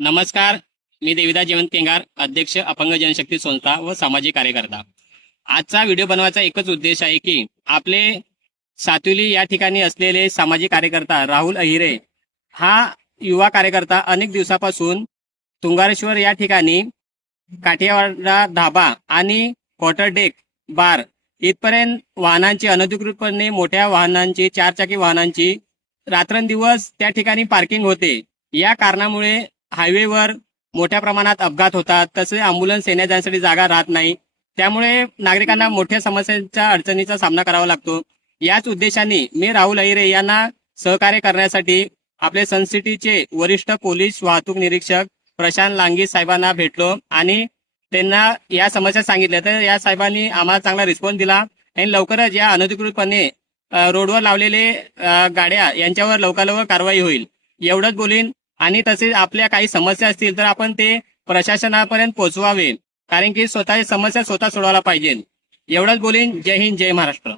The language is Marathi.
नमस्कार. मी देविदास जयवंत केंगार, अध्यक्ष अपंग जनशक्ती संस्था व सामाजिक कार्यकर्ता. आजचा व्हिडिओ बनवायचा एकच उद्देश आहे की आपले सातुली या ठिकाणी असलेले सामाजिक कार्यकर्ता राहुल अहिरे हा युवा कार्यकर्ता अनेक दिवसापासून तुंगारेश्वर या ठिकाणी काठियावाडा धाबा आणि क्वार्टर डेक बार इथपर्यंत वाहनांची अनधिकृतपणे मोठ्या वाहनांची चारचाकी वाहनांची रात्रंदिवस त्या ठिकाणी पार्किंग होते. या कारणामुळे हायवेवर मोठ्या प्रमाणात अपघात होतात. तसेच अँब्युलन्स येण्या जाण्यासाठी जागा राहत नाही. त्यामुळे नागरिकांना मोठ्या समस्यांच्या अडचणीचा सामना करावा लागतो. याच उद्देशाने मी राहुल अहिरे यांना सहकार्य करण्यासाठी आपले सनसिटीचे वरिष्ठ पोलीस वाहतूक निरीक्षक प्रशांत लांगी साहेबांना भेटलो आणि त्यांना या समस्या सांगितल्या. तर या साहेबांनी आम्हाला चांगला रिस्पॉन्स दिला आणि लवकरच या अनधिकृतपणे रोडवर लावलेले गाड्या यांच्यावर लवकर कारवाई होईल एवढंच बोलीन. आणि तसेच आपल्या काही समस्या असतील तर आपण ते प्रशासनापर्यंत पोहोचवावे, कारण की स्वतःची समस्या स्वतः सोडवायला पाहिजे. एवढंच बोलीन. जय हिंद, जय महाराष्ट्र.